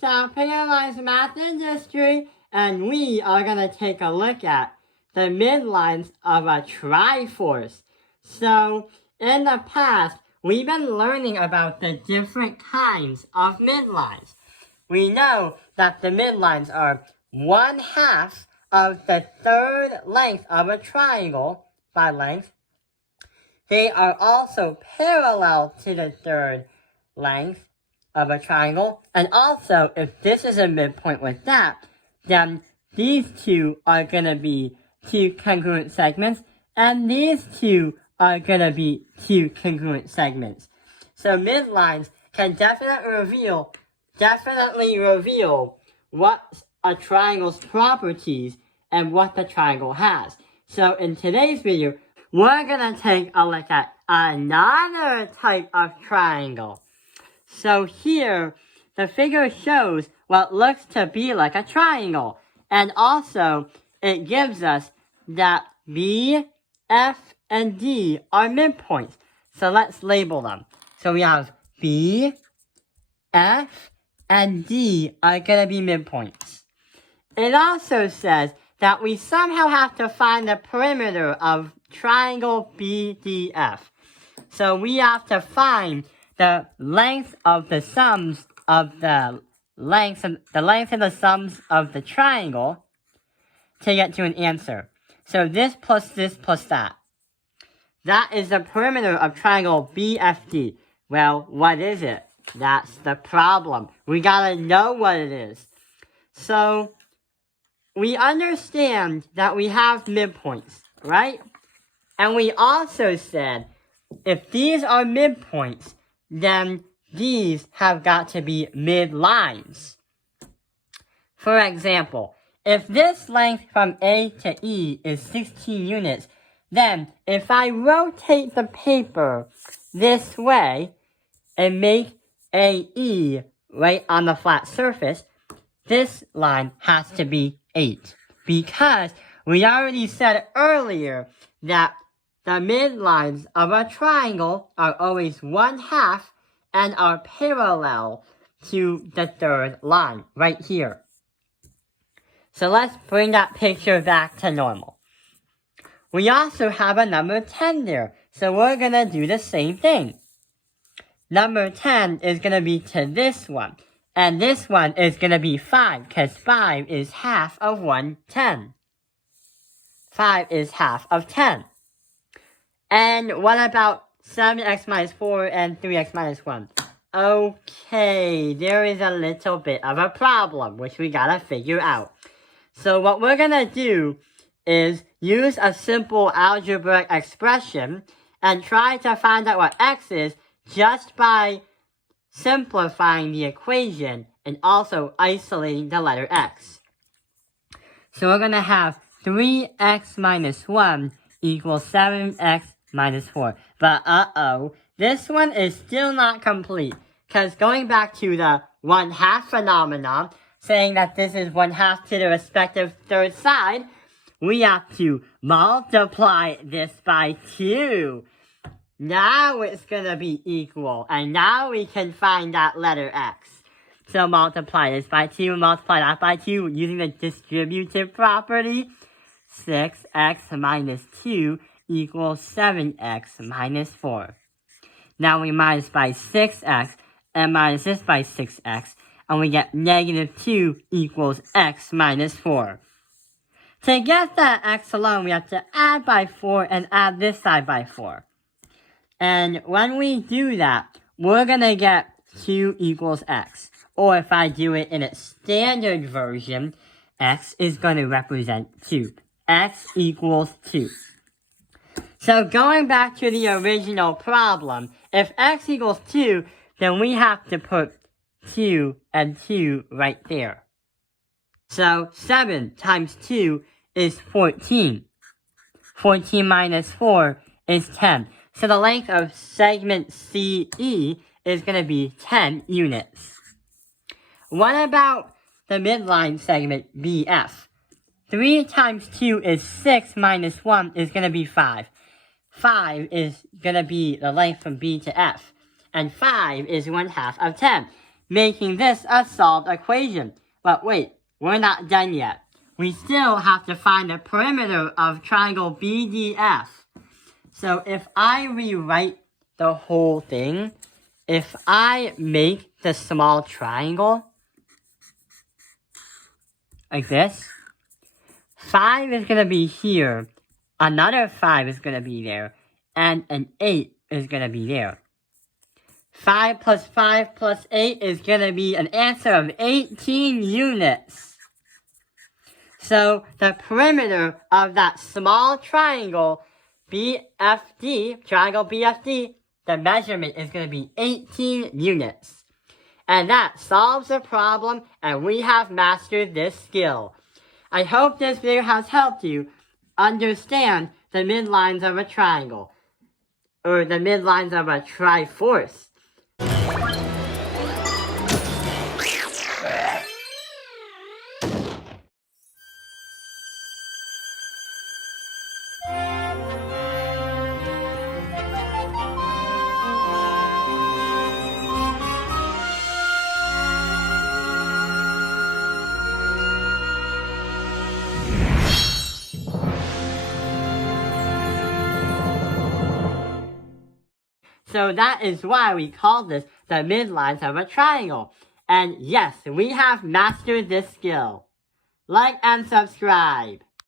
to Midlines Math Industry, and we are going to take a look at the midlines of a Triforce. So, in the past, we've been learning about the different kinds of midlines. We know that the midlines are 1/2 of the third length of a triangle by length. They are also parallel to the third length of a triangle. And also, if this is a midpoint with that, then these two are going to be two congruent segments, and these two are going to be two congruent segments. So midlines can definitely reveal what a triangle's properties and what the triangle has. So in today's video, we're going to take a look at another type of triangle. So here, the figure shows what looks to be like a triangle. And also, it gives us that B, F, and D are midpoints. So let's label them. So we have B, F, and D are going to be midpoints. It also says that we somehow have to find the perimeter of triangle BDF. So we have to find the length of the sums of the length of the sums of the triangle to get to an answer. So this plus that. That is the perimeter of triangle BFD. Well, what is it? That's the problem. We gotta know what it is. So, we understand that we have midpoints, right? And we also said, if these are midpoints, then these have got to be midlines. For example, if this length from A to E is 16 units, then if I rotate the paper this way and make AE right on the flat surface, this line has to be 8. Because we already said earlier that the midlines of a triangle are always 1/2 and are parallel to the third line right here. So let's bring that picture back to normal. We also have a number 10 there, so we're going to do the same thing. Number 10 is going to be to this one, and this one is going to be 5, because 5 is half of 1/10. 5 is half of 10. And what about 7x minus 4 and 3x minus 1? Okay, there is a little bit of a problem, which we gotta figure out. So what we're gonna do is use a simple algebraic expression and try to find out what x is just by simplifying the equation and also isolating the letter x. So we're gonna have 3x minus 1 equals 7x minus 4. But this one is still not complete. Because going back to the 1/2 phenomenon, saying that this is 1/2 to the respective third side, we have to multiply this by 2. Now it's gonna be equal. And now we can find that letter x. So multiply this by 2, multiply that by 2 using the distributive property. 6x minus 2 equals 7x minus 4. Now we minus by 6x and minus this by 6x, and we get negative 2 equals x minus 4. To get that x alone, we have to add by 4 and add this side by 4. And when we do that, we're going to get 2 equals x. Or if I do it in its standard version, x is going to represent 2. X equals 2. So going back to the original problem, if x equals 2, then we have to put 2 and 2 right there. So 7 times 2 is 14. 14 minus 4 is 10. So the length of segment CE is going to be 10 units. What about the midline segment BF? 3 times 2 is 6 minus 1 is going to be 5. 5 is going to be the length from B to F. And 5 is 1/2 of 10. making this a solved equation. But wait, we're not done yet. We still have to find the perimeter of triangle BDF. So if I rewrite the whole thing, if I make the small triangle like this, 5 is going to be here, another 5 is going to be there, and an 8 is going to be there. 5 plus 5 plus 8 is going to be an answer of 18 units. So the perimeter of that small triangle, BFD, triangle BFD, the measurement is going to be 18 units. And that solves the problem, and we have mastered this skill. I hope this video has helped you understand the midlines of a triangle, or the midlines of a triforce. So that is why we call this the midlines of a triangle. And yes, we have mastered this skill. Like and subscribe.